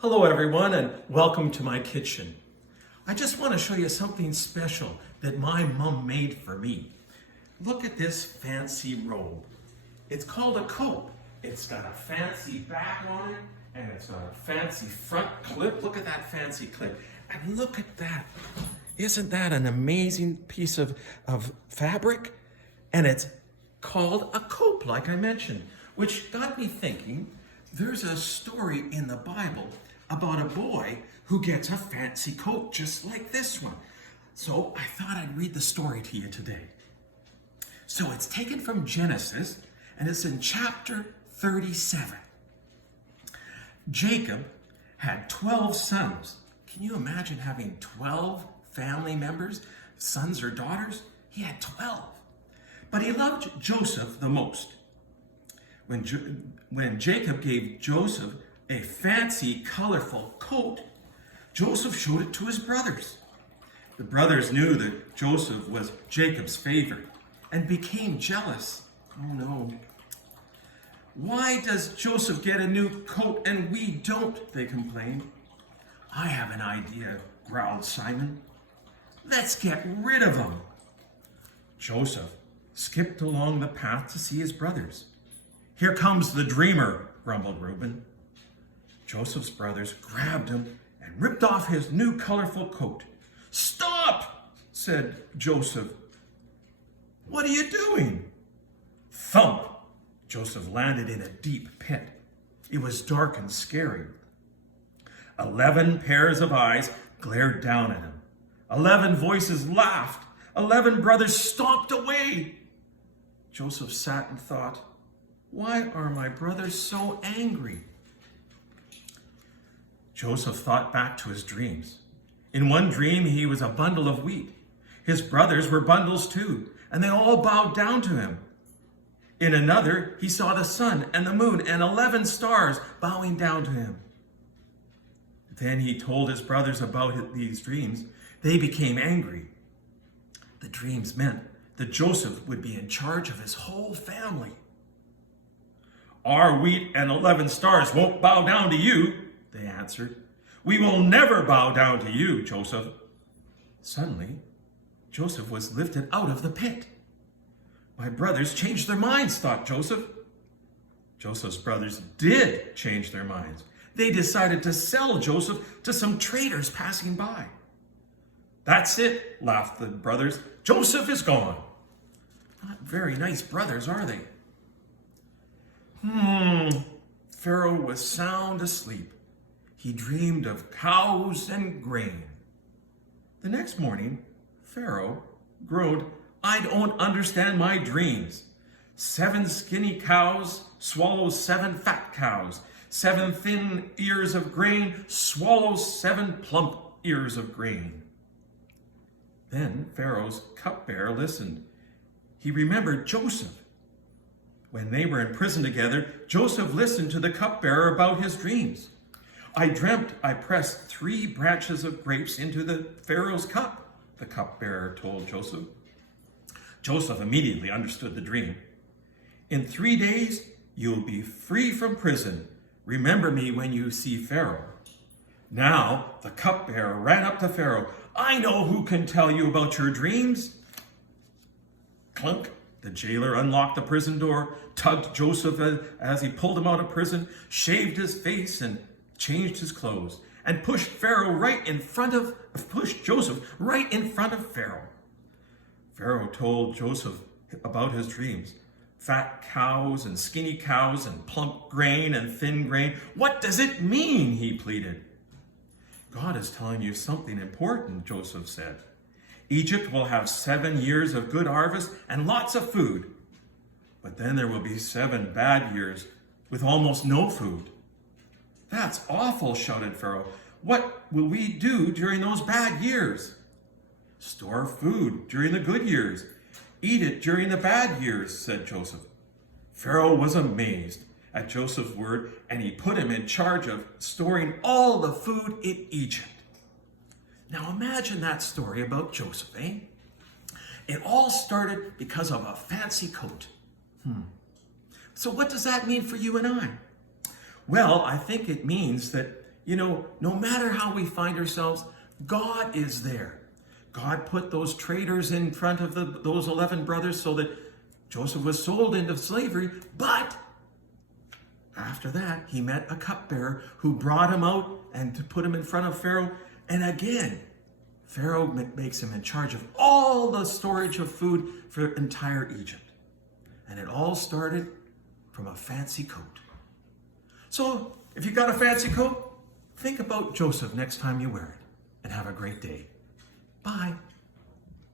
Hello everyone and welcome to my kitchen. I just want to show you something special that my mom made for me. Look at this fancy robe. It's called a cope. It's got a fancy back on it and it's got a fancy front clip. Look at that fancy clip. And look at that. Isn't that an amazing piece of fabric? And it's called a cope, like I mentioned, which got me thinking, there's a story in the Bible about a boy who gets a fancy coat just like this one. So I thought I'd read the story to you today. So it's taken from Genesis and it's in chapter 37. Jacob had 12 sons. Can you imagine having 12 family members, sons or daughters? He had 12. But he loved Joseph the most. When Jacob gave Joseph a fancy, colorful coat, Joseph showed it to his brothers. The brothers knew that Joseph was Jacob's favorite and became jealous. Oh no. Why does Joseph get a new coat and we don't? They complained. I have an idea, growled Simon. Let's get rid of him. Joseph skipped along the path to see his brothers. Here comes the dreamer, grumbled Reuben. Joseph's brothers grabbed him and ripped off his new colorful coat. Stop, said Joseph. What are you doing? Thump! Joseph landed in a deep pit. It was dark and scary. 11 pairs of eyes glared down at him. 11 voices laughed. 11 brothers stomped away. Joseph sat and thought, why are my brothers so angry? Joseph thought back to his dreams. In one dream, he was a bundle of wheat. His brothers were bundles too, and they all bowed down to him. In another, he saw the sun and the moon and 11 stars bowing down to him. Then he told his brothers about these dreams. They became angry. The dreams meant that Joseph would be in charge of his whole family. Our wheat and 11 stars won't bow down to you, they answered. We will never bow down to you, Joseph. Suddenly, Joseph was lifted out of the pit. My brothers changed their minds, thought Joseph. Joseph's brothers did change their minds. They decided to sell Joseph to some traders passing by. That's it, laughed the brothers. Joseph is gone. Not very nice brothers, are they? Pharaoh was sound asleep. He dreamed of cows and grain. The next morning, Pharaoh groaned, I don't understand my dreams. 7 skinny cows swallow 7 fat cows. 7 thin ears of grain swallow 7 plump ears of grain. Then Pharaoh's cupbearer listened. He remembered Joseph. When they were in prison together, Joseph listened to the cupbearer about his dreams. I dreamt I pressed 3 branches of grapes into the Pharaoh's cup, the cupbearer told Joseph. Joseph immediately understood the dream. In 3 days, you'll be free from prison. Remember me when you see Pharaoh. Now, the cupbearer ran up to Pharaoh. I know who can tell you about your dreams. Clunk. The jailer unlocked the prison door, tugged Joseph as he pulled him out of prison, shaved his face and changed his clothes, and pushed Joseph right in front of Pharaoh. Pharaoh told Joseph about his dreams. Fat cows and skinny cows and plump grain and thin grain. What does it mean? He pleaded. God is telling you something important, Joseph said. Egypt will have 7 years of good harvest and lots of food. But then there will be 7 bad years with almost no food. That's awful, shouted Pharaoh. What will we do during those bad years? Store food during the good years. Eat it during the bad years, said Joseph. Pharaoh was amazed at Joseph's word, and he put him in charge of storing all the food in Egypt. Now imagine that story about Joseph, eh? It all started because of a fancy coat. So what does that mean for you and I? Well, I think it means that no matter how we find ourselves, God is there. God put those traders in front of those 11 brothers so that Joseph was sold into slavery, but after that, he met a cupbearer who brought him out and to put him in front of Pharaoh. And again, Pharaoh makes him in charge of all the storage of food for entire Egypt. And it all started from a fancy coat. So if you got a fancy coat, think about Joseph next time you wear it. And have a great day. Bye.